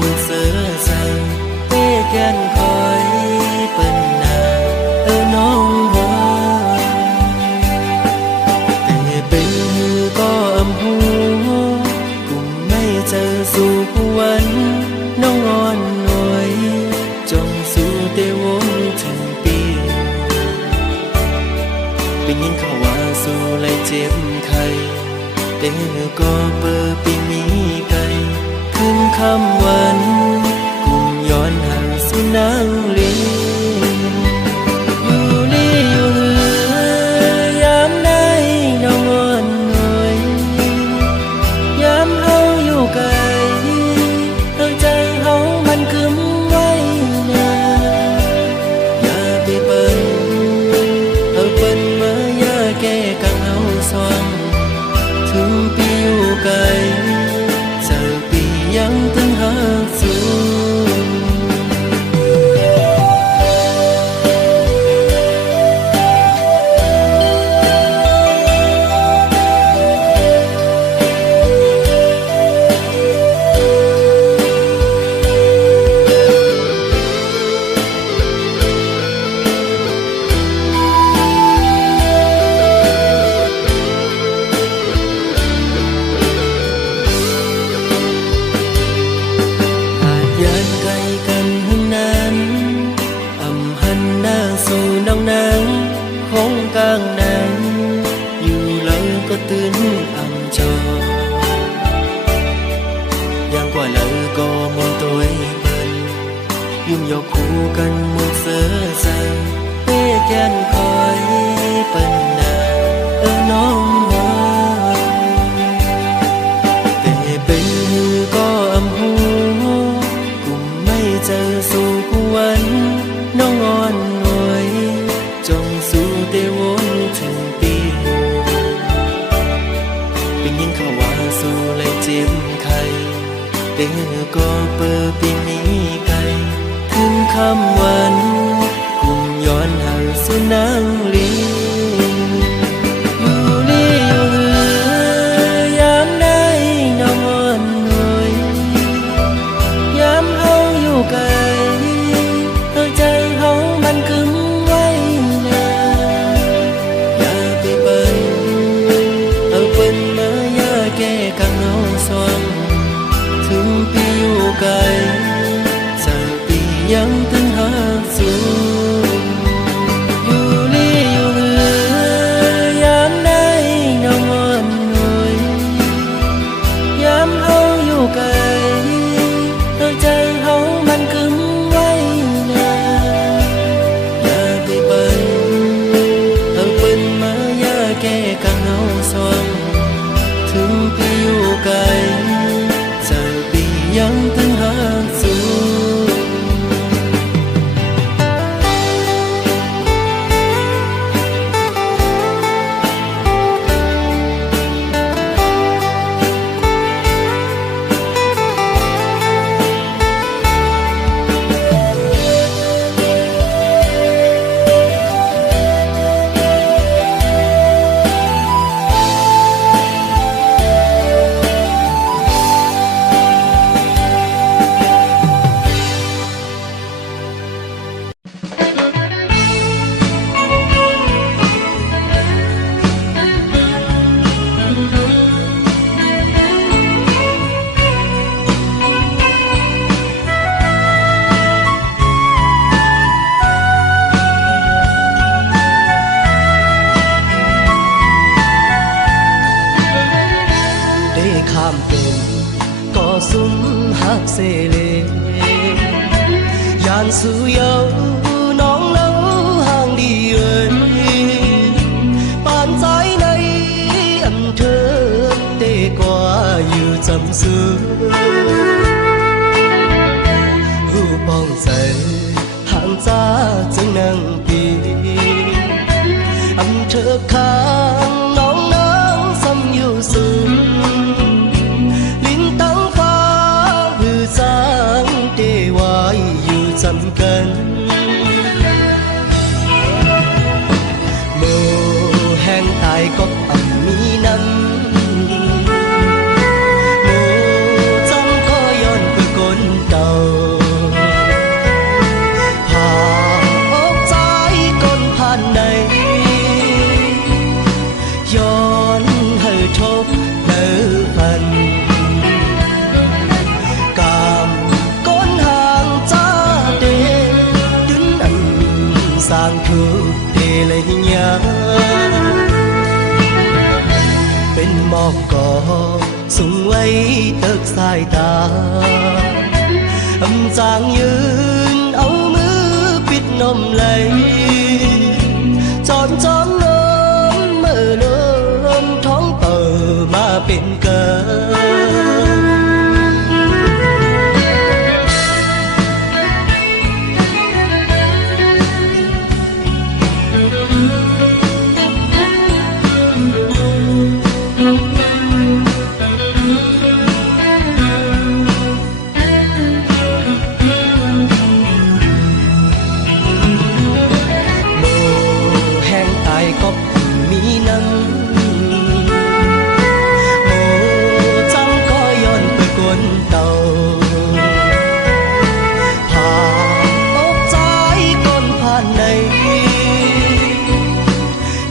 muốn sơ sang để ghen khói bên nào ở nông hoa để bên hư có âm hu cùng mây chờ dù quấn nông ngon nổi trong dù tê vốn thành tiền bình yên khảo hoa dù lại chém khay để có bờ bình mỹ câyขึ้นคำวันกุมย้อนห่างสุนังลีอยู่ลีอยู่เหือยามใดน้องอ่อนหน่อยยามเฮาอยู่ไกลเฮาใจเฮามันคืมไว้นาอย่าไปเปิ้นเฮาเปิ้นมาอย่าแก้กังเฮาสว่างถึงปีอยู่ไกลยังตึงหาสูกลางนั้นอยู่แล้วก็ตื่นอ่ำจอยังกว่าแล้วก็มนตัวเปิ้นยุ่งยกคู่กันมุนเสือใส่เป้แกนคอยเปิ้นนาน้องหัวแต่เป็นก็อำหูกุมไม่เจอสู่กวนน้องอ่อนหน่วยจงสู่เตวนถึงปีเป็นยินเขาว่าสู่เลยเจ็บไข้เตก็เปิดปีมีไกลถึงคำวันกุมย้อนห่างสุนังลีอยู่ลีอยู่เหือยามใดน้องอ่อนหน่อยยามเฮาอยู่ไกลเฮาใจเฮามันคืมแก้กังเอาสว่างถึงปีอยู่ไกลสักปียังตึงหาสูอยู่ลีอยู่เหือยามใดน้องอ่อนหน่อยยามเฮาอยู่ไกลเฮาใจเฮามันคืมไว้นาอย่าไปเปิ้นเฮาเปิ้นมาอย่าแก้กังเอาสว่างถึงปีอยู่ไกลสักปียังตึงหาสูข้ามเป็นก็สุมหักเสเลยานสู่เยาน้องเล่าห่างดีเอ่ยปานใจในอันเธอเตกว่าอยู่จำซื้อหูป้องใจห่างจ้าจึงนั่งปีอันเธอข้างน้องน้องซ้ำอยู่สูงจำกันโมแห้งตายก็อ่ำมีน้ำโมจำก็ย้อนไปกล อกกอสูงไว้เติกสายตาจางยืนเอามือปิดนมไหลจอนจอมน้ำเมื่อเริ่มท้องเปิดมาเป็นเกินก็มีนังโอ้จังก็ย้อนไปกวนเต่าผ่านอกใจก้นผ่านใน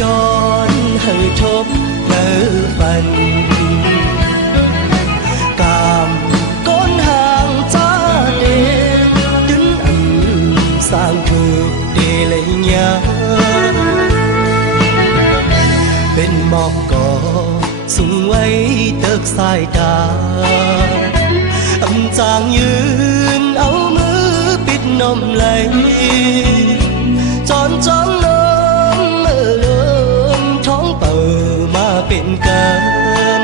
ย้อนให้ทบเมื่อฝันกามก้นห่างจ้าเดดึงสร้างถูกเดเลยยาเป็นหมอกก่อสูงไว้เติกสายตาจางยืนเอามือปิดนมไหลจอนจ้องน้ำเมื่อเริ่มท้องเปิดมาเป็นเกิน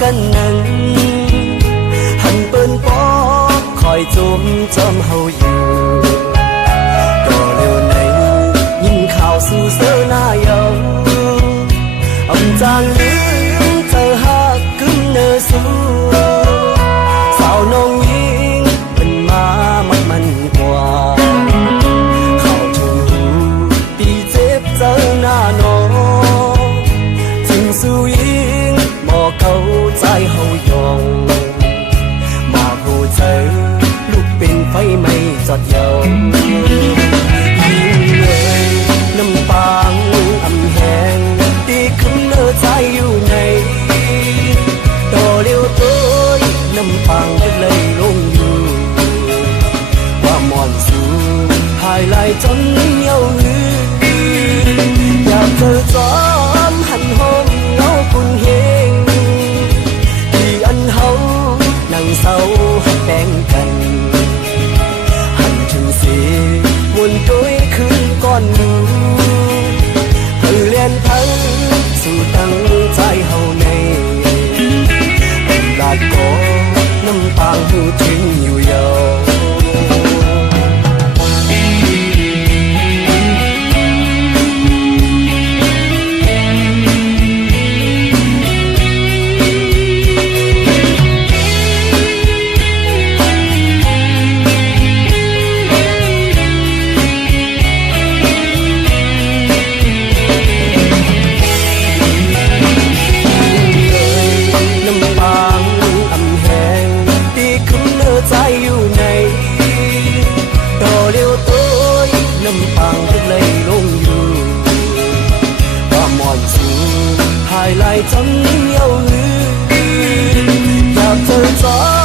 กันนั้นหันเปิ้นปอคอยจมจอมเฮาอยู่ก็เร็วในยินข่าวสู่เสหน้าเยาอำจางลืมเธอหักกึมเนอสู่สาวน้องยิงเป็นมามักมันกว่าเข้าถึงหูปีเจ็บเจอหน้าน้องจึงสู่ยิงบอกเข้าใจเฮายองมาหูใจลุกเป็นไฟไม่จอดเยายิ่งเลยน้ำปางอำแหงตีขึ้นเนื้อใจอยู่ในต่อเลี้ยวตัวน้ำปางเล็กเลยลงอยู่ว่าหมอนสูหายไหลจนเหี่ยวหืออยากเจอจอมหันหอมเงาคุณเฮงที่อันเฮานั่งเศร้าหักแบ่งกันหันถึงสีวนด้วยคืนก่อนหนูเฮาเลียนทั้งสู่ตั้งใจเฮาในลาดก็น้ำตาหูถึงอยู่ยาวหายไหลจนเหี่ยวหืออยากเจอจอ